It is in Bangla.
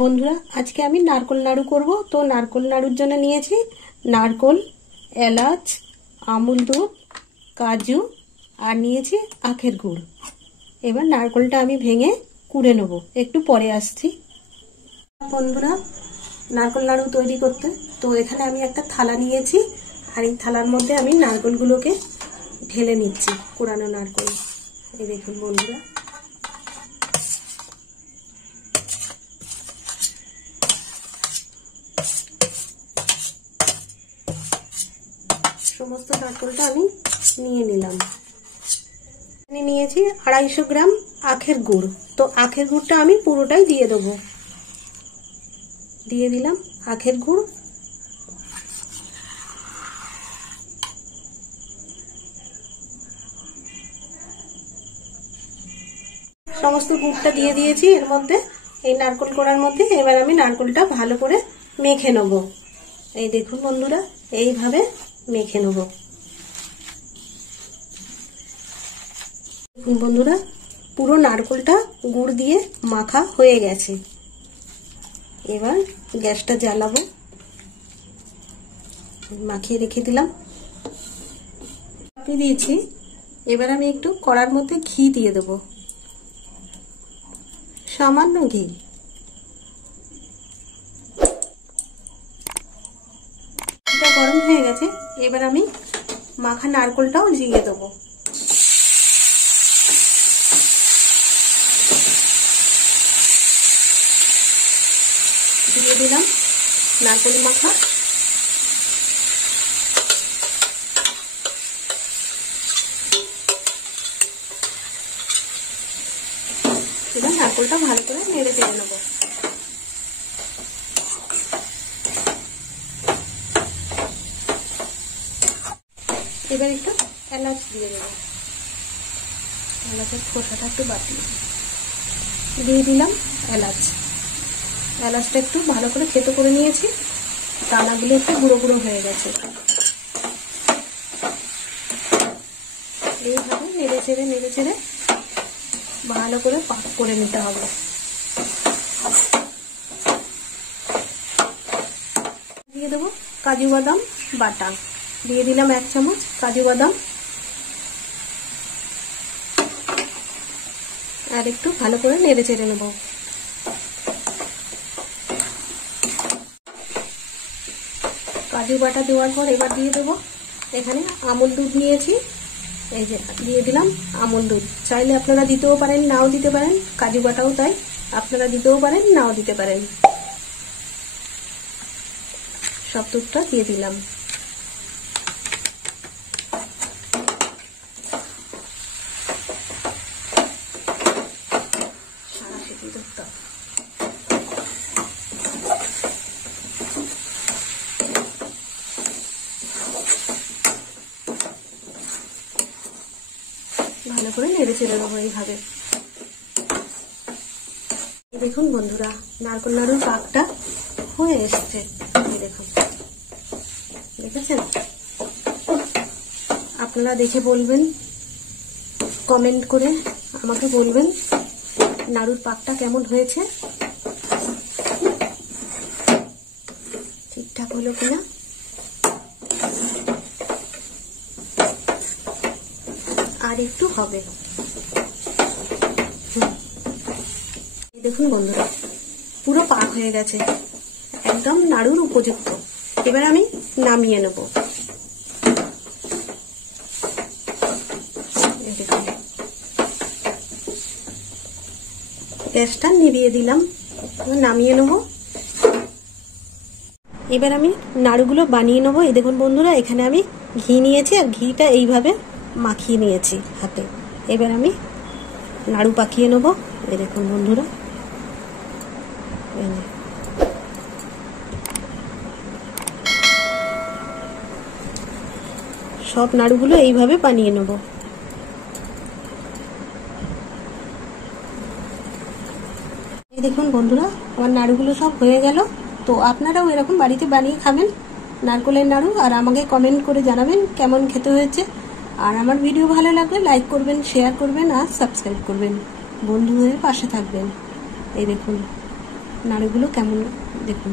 বন্ধুরা আজকে আমি নারকোল নাড়ু করব। তো নারকোল নাড়ুর জন্য নিয়েছি নারকোল, এলাচ, আমুল দুধ, কাজু আর নিয়েছি আখের গুড়। এবার নারকোলটা আমি ভেঙে কুড়ে নেব, একটু পরে আসছি। বন্ধুরা নারকোল নাড়ু তৈরি করতে তো এখানে আমি একটা থালা নিয়েছি, আর এই থালার মধ্যে আমি নারকোলগুলোকে ঢেলে নিচ্ছি, কুড়ানো নারকোল। এই দেখুন বন্ধুরা, সমস্ত নারকোলটা আমি নিয়ে নিলাম। নিয়েছি 250 গ্রাম আখের গুড়। তো আখের গুড়টা আমি পুরোটাই দিয়ে দেবো। দিয়ে দিলাম আখের গুড়। সমস্ত গুড়টা দিয়ে দিয়েছি এর মধ্যে, এই নারকোল কোড়ার মধ্যে। এবার আমি নারকোলটা ভালো করে মেখে নেব। এই দেখুন বন্ধুরা, এইভাবে মেখে নেব। বন্ধুরা পুরো নারকোলটা গুড় দিয়ে মাখা হয়ে গেছে। এবার গ্যাসটা জ্বালাবো, মাখিয়ে রেখে দিলাম, চাপিয়ে দিয়েছি। এবার আমি একটু কড়ার মধ্যে ঘি দিয়ে দেবো, সামান্য ঘি। এটা গরম হয়ে গেছে। এবার আমি মাখা নারকোলটাও দিয়ে দেবো। দিয়ে দিলাম নারকোল মাখা। এবার নারকোলটা ভালো করে নেড়ে চেড়ে নেবো। এবার একটু এলাচ দিয়ে দেবো, এলাচের খোসাটা একটু বাটিয়ে দিয়ে দিলাম এলাচ। এলাচটা একটু ভালো করে থেতো করে নিয়েছি, দানাগুলো একটু গুঁড়ো গুঁড়ো হয়ে গেছে। এইভাবে নেড়ে চেড়ে ভালো করে পাক করে নিতে হবে। দিয়ে দেবো কাজু বাদাম বাটা, দিয়ে দিলাম 1 চামচ কাজু বাদাম। আর একটু ভালো করে নেড়ে চেড়ে নেব। কাজু বাটা দেওয়ার পর এবার দিয়ে দেবো এখানে আমুল দুধ নিয়েছি। এই যে দিয়ে দিলাম আমুল দুধ। চাইলে আপনারা দিতেও পারেন, নাও দিতে পারেন। কাজু বাটাও তাই, আপনারা দিতেও পারেন, নাও দিতে পারেন। সব দুধটা দিয়ে দিলাম। দুধটা ভালো করে নেড়ে চেড়ে নেবো এইভাবে। দেখুন বন্ধুরা, নারকোল নাড়ুর পাকটা হয়ে এসছে। দেখুন, দেখেছেন? আপনারা দেখে বলবেন, কমেন্ট করে আমাকে বলবেন নাড়ুর পাকটা কেমন হয়েছে, ঠিকঠাক হলো কিনা। আর একটু হবে। দেখুন বন্ধুরা, পুরো পাক হয়ে গেছে, একদম নাড়ুর উপযুক্ত। এবার আমি নামিয়ে নেব। গ্যাসটা নিভিয়ে দিলাম, নামিয়ে নেব। এবার আমি নাড়ুগুলো বানিয়ে নেবো। এই দেখুন বন্ধুরা, এখানে আমি ঘি নিয়েছি, আর ঘিটা এইভাবে মাখিয়ে নিয়েছি হাতে। এবার আমি নাড়ু পাকিয়ে নেবো। এই দেখুন বন্ধুরা, সব নাড়ুগুলো এইভাবে বানিয়ে নেব। এই দেখুন বন্ধুরা, আমার নাড়ুগুলো সব হয়ে গেল। তো আপনারাও এরকম বাড়িতে বানিয়ে খাবেন নারকোলের নাড়ু, আর আমাকে কমেন্ট করে জানাবেন কেমন খেতে হয়েছে। আর আমার ভিডিও ভালো লাগলে লাইক করবেন, শেয়ার করবেন আর সাবস্ক্রাইব করবেন। বন্ধু হয়ে পাশে থাকবেন। এই দেখুন। নাড়ুগুলো কেমন দেখুন।